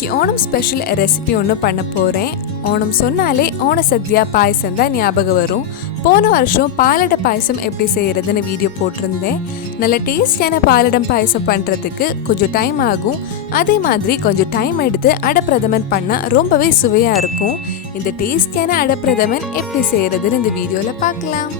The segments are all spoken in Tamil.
இன்னைக்கு ஓணம் ஸ்பெஷல் ரெசிபி ஒன்று பண்ண போகிறேன். ஓணம் சொன்னாலே ஓண சத்யா பாயசம் தான் ஞாபகம் வரும். போன வருஷம் பாலடை பாயசம் எப்படி செய்கிறதுன்னு வீடியோ போட்டிருந்தேன். நல்ல டேஸ்டியான பாலடம் பாயசம் பண்ணுறதுக்கு கொஞ்சம் டைம் ஆகும். அதே மாதிரி கொஞ்சம் டைம் எடுத்து அடப்பிரதமன் பண்ணால் ரொம்பவே சுவையாக இருக்கும். இந்த டேஸ்டியான அடப்பிரதமன் எப்படி செய்கிறதுன்னு இந்த வீடியோவில் பார்க்கலாம்.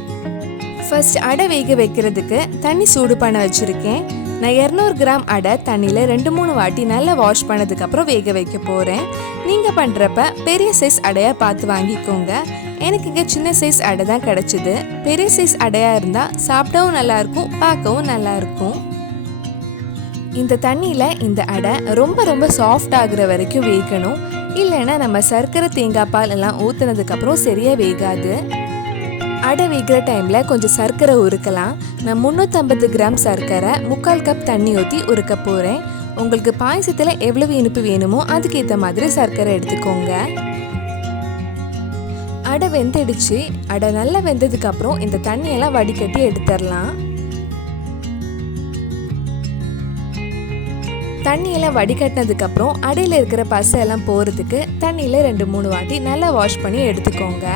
ஃபர்ஸ்ட் அடை வேக வைக்கிறதுக்கு தண்ணி சூடு பண்ண வச்சுருக்கேன். நான் 200 கிராம் அடை தண்ணியில் 2-3 வாட்டி நல்லா வாஷ் பண்ணதுக்கப்புறம் வேக வைக்க போகிறேன். நீங்கள் பண்ணுறப்ப பெரிய சைஸ் அடையாக பார்த்து வாங்கிக்கோங்க. எனக்கு இங்கே சின்ன சைஸ் அடை தான் கிடச்சிது. பெரிய சைஸ் அடையாக இருந்தால் சாப்பிடவும் நல்லாயிருக்கும், பார்க்கவும் நல்லாயிருக்கும். இந்த தண்ணியில் இந்த அடை ரொம்ப சாஃப்ட் ஆகுற வரைக்கும் வேகணும். இல்லைன்னா நம்ம சர்க்கரை தேங்காய் பால் எல்லாம் ஊற்றுனதுக்கப்புறம் சரியாக வேகாது. அடை வேகிற டைமில் கொஞ்சம் சர்க்கரை உருக்கலாம். நான் 350 கிராம் சர்க்கரை 3/4 கப் தண்ணி ஊற்றி உருக்க போகிறேன். உங்களுக்கு பாயசத்தில் எவ்வளவு இனிப்பு வேணுமோ அதுக்கேற்ற மாதிரி சர்க்கரை எடுத்துக்கோங்க. அடை வெந்துடுச்சு. அடை நல்லா வெந்ததுக்கப்புறம் இந்த தண்ணியெல்லாம் வடிகட்டி எடுத்துடலாம். தண்ணியெல்லாம் வடிகட்டினதுக்கப்புறம் அடையில் இருக்கிற பசை எல்லாம் போகிறதுக்கு தண்ணியில் 2-3 வாட்டி நல்லா வாஷ் பண்ணி எடுத்துக்கோங்க.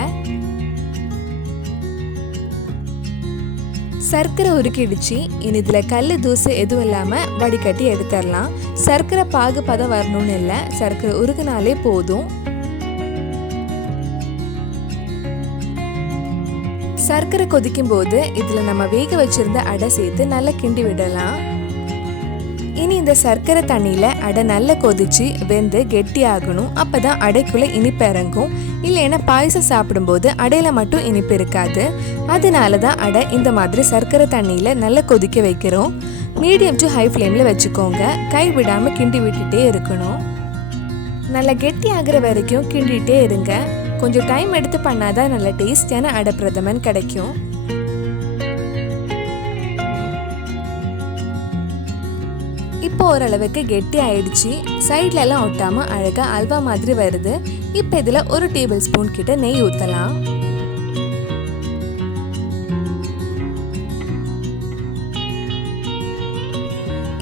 சர்க்கரை உருக்கிடுச்சு. இனி இதில் கல் தூசு எதுவும் இல்லாமல் வடிகட்டி எடுத்துடலாம். சர்க்கரை பாகு பதம் வரணும்னு இல்லை, சர்க்கரை உருகினாலே போதும். சர்க்கரை கொதிக்கும் போது இதில் நம்ம வேக வச்சிருந்த அடை சேர்த்து நல்லா கிண்டி விடலாம். இனி இந்த சர்க்கரை தண்ணியில் அடை நல்லா கொதிச்சு வெந்து கெட்டி ஆகணும். அப்போ தான் அடைக்குள்ளே இனிப்பு இறங்கும். இல்லைன்னா பாயசம் சாப்பிடும்போது அடையில் மட்டும் இனிப்பு இருக்காது. அதனால தான் அடை இந்த மாதிரி சர்க்கரை தண்ணியில் நல்லா கொதிக்க வைக்கிறோம். மீடியம் டு ஹை ஃப்ளேமில் வச்சுக்கோங்க. கை விடாமல் கிண்டி விட்டுட்டே இருக்கணும். நல்லா கெட்டி ஆகிற வரைக்கும் கிண்டிகிட்டே இருங்க. கொஞ்சம் டைம் எடுத்து பண்ணாதான் நல்ல டேஸ்டியான அடை பிரதமன் கிடைக்கும். இப்போ ஓரளவுக்கு கெட்டி ஆயிடுச்சு. சைட்ல எல்லாம் ஒட்டாம அழகா அல்வா மாதிரி வருது. இப்போ இதுல 1 டேபிள் ஸ்பூன் கிட்ட நெய் ஊத்தலாம்.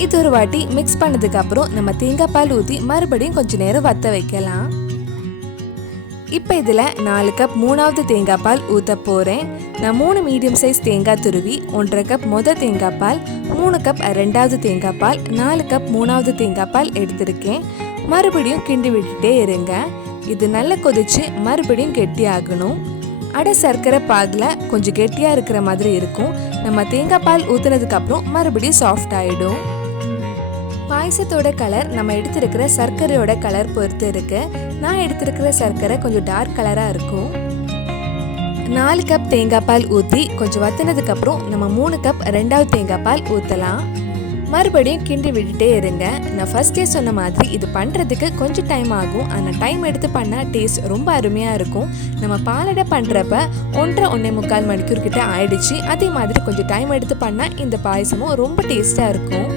இது ஒரு வாட்டி மிக்ஸ் பண்ணதுக்கு அப்புறம் நம்ம தேங்காய் பால் ஊற்றி மறுபடியும் கொஞ்ச நேரம் வத்த வைக்கலாம். இப்போ இதில் 4 கப் 3வது தேங்காய் பால் ஊற்ற போகிறேன். நான் 3 மீடியம் சைஸ் தேங்காய் துருவி 1/2 கப் தேங்காய் பால், 3 கப் 2வது தேங்காய் பால், 4 கப் 3வது தேங்காய் பால் எடுத்திருக்கேன். மறுபடியும் கிண்டி விட்டுட்டே இருங்க. இது நல்லா கொதிச்சு மறுபடியும் கெட்டி ஆகணும். அடை சர்க்கரை பாகில் கொஞ்சம் கெட்டியாக இருக்கிற மாதிரி இருக்கும். நம்ம தேங்காய் பால் ஊற்றுனதுக்கப்புறம் மறுபடியும் சாஃப்ட் ஆகிடும். பாயசத்தோட கலர் நம்ம எடுத்திருக்கிற சர்க்கரையோட கலர் பொறுத்து இருக்கு. நான் எடுத்திருக்கிற சர்க்கரை கொஞ்சம் டார்க் கலராக இருக்கும். 4 கப் தேங்காய் பால் ஊற்றி கொஞ்சம் வத்தினதுக்கப்புறம் நம்ம 3 கப் 2வது தேங்காய் பால் ஊற்றலாம். மறுபடியும் கிண்டி விட்டுட்டே இருங்க. நான் ஃபர்ஸ்டே சொன்ன மாதிரி இது பண்ணுறதுக்கு கொஞ்சம் டைம் ஆகும். ஆனால் டைம் எடுத்து பண்ணால் டேஸ்ட் ரொம்ப அருமையாக இருக்கும். நம்ம பாலடை பண்ணுறப்ப 1.5-1.25 மணிக்கூர் கிட்ட ஆயிடுச்சு. அதே மாதிரி கொஞ்சம் டைம் எடுத்து பண்ணால் இந்த பாயசமும் ரொம்ப டேஸ்ட்டாக இருக்கும்.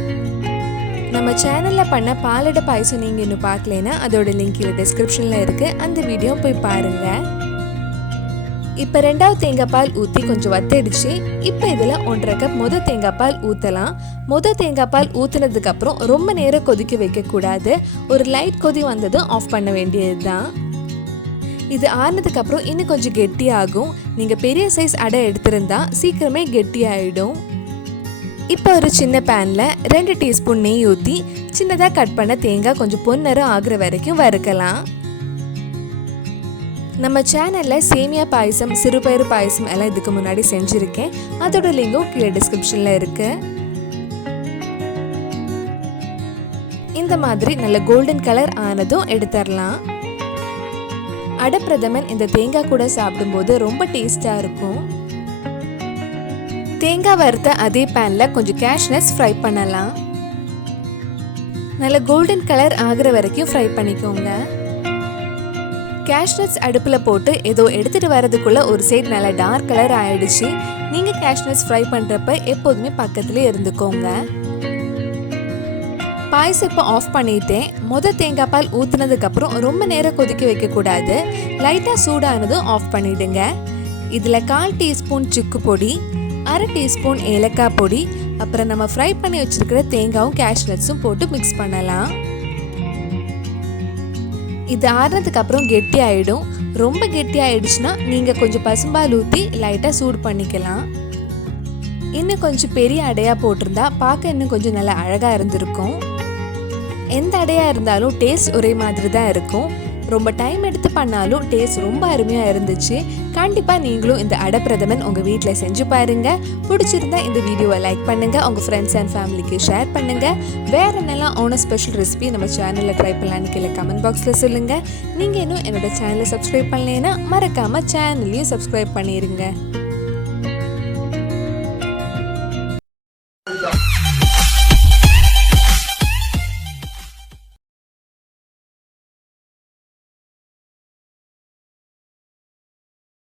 நம்ம சேனலில் பண்ண பாலடை பாயசம் நீங்கள் இன்னும் பார்க்கலைன்னா அதோட லிங்க் கீழே டிஸ்கிரிப்ஷனில் இருக்குது. அந்த வீடியோ போய் பாருங்கள். இப்போ 2வது தேங்காய் பால் ஊற்றி கொஞ்சம் வத்திடுச்சு. இப்போ இதில் 1/2 கப் தேங்காய் பால் ஊற்றலாம். தேங்காய் பால் ஊற்றுனதுக்கப்புறம் ரொம்ப நேரம் கொதிக்க வைக்கக்கூடாது. ஒரு லைட் கொதி வந்ததும் ஆஃப் பண்ண வேண்டியது தான். இது ஆறுனதுக்கப்புறம் இன்னும் கொஞ்சம் கெட்டி ஆகும். நீங்கள் பெரிய சைஸ் அடை எடுத்திருந்தா சீக்கிரமே கெட்டி ஆகிடும். இப்போ ஒரு சின்ன பேனில் 2 டீஸ்பூன் நெய் ஊற்றி சின்னதாக கட் பண்ண தேங்காய் கொஞ்சம் பொன்னிறம் ஆகுற வரைக்கும் வறுக்கலாம். நம்ம சேனலில் சேமியா பாயசம், சிறுபயிறு பாயசம் எல்லாம் இதுக்கு முன்னாடி செஞ்சுருக்கேன். அதோட லிங்கும் கீழே டிஸ்கிரிப்ஷனில் இருக்கு. இந்த மாதிரி நல்ல கோல்டன் கலர் ஆனதும் எடுத்துடலாம். அடை பிரதமன் இந்த தேங்காய் கூட சாப்பிடும்போது ரொம்ப டேஸ்டாக இருக்கும். தேங்காய் வறுத்த அதே பேனில் கொஞ்சம் கேஷ்நட்ஸ் ஃப்ரை பண்ணலாம். நல்ல கோல்டன் கலர் ஆகிற வரைக்கும் ஃப்ரை பண்ணிக்கோங்க. கேஷ்நட்ஸ் அடுப்பில் போட்டு ஏதோ எடுத்துகிட்டு வரதுக்குள்ளே ஒரு சைடு நல்லா டார்க் கலர் ஆயிடுச்சு. நீங்கள் கேஷ்நட்ஸ் ஃப்ரை பண்ணுறப்ப எப்போதுமே பக்கத்துலேயே இருந்துக்கோங்க. பாயசம் இப்போ ஆஃப் பண்ணிட்டேன். தேங்காய் பால் ஊற்றுனதுக்கப்புறம் ரொம்ப நேரம் கொதிக்க வைக்கக்கூடாது. லைட்டாக சூடானதும் ஆஃப் பண்ணிவிடுங்க. இதில் 1/4 டீஸ்பூன் சுக்கு பொடி, 1/2 டீஸ்பூன் ஏலக்காய் பொடி, அப்புறம் நம்ம ஃப்ரை பண்ணி வச்சிருக்கிற தேங்காயும் கேஷ்நட்ஸும் போட்டு மிக்ஸ் பண்ணலாம். இது ஆறுனதுக்கு அப்புறம் கெட்டி ஆகிடும். ரொம்ப கெட்டி ஆகிடுச்சுன்னா நீங்கள் கொஞ்சம் பசும்பால் ஊற்றி லைட்டாக சூடு பண்ணிக்கலாம். இன்னும் கொஞ்சம் பெரிய அடையாக போட்டிருந்தா பார்க்க இன்னும் கொஞ்சம் நல்லா அழகாக இருந்திருக்கும். எந்த அடையாக இருந்தாலும் டேஸ்ட் ஒரே மாதிரி தான் இருக்கும். ரொம்ப டைம் எடுத்து பண்ணாலும் டேஸ்ட் ரொம்ப அருமையாக இருந்துச்சு. கண்டிப்பாக நீங்களும் இந்த அடை பிரதமன் உங்கள் வீட்டில் செஞ்சு பாருங்கள். பிடிச்சிருந்தா இந்த வீடியோவை லைக் பண்ணுங்கள், உங்கள் ஃப்ரெண்ட்ஸ் அண்ட் ஃபேமிலிக்கு ஷேர் பண்ணுங்கள். வேறு என்னெல்லாம் ஓணம் ஸ்பெஷல் ரெசிபி நம்ம சேனலில் ட்ரை பண்ணலான்னு கீழே கமெண்ட் பாக்ஸில் சொல்லுங்கள். நீங்கள் இன்னும் என்னோட சேனலை சப்ஸ்கிரைப் பண்ணலைன்னா மறக்காமல் சேனலையும் சப்ஸ்கிரைப் பண்ணிடுங்க.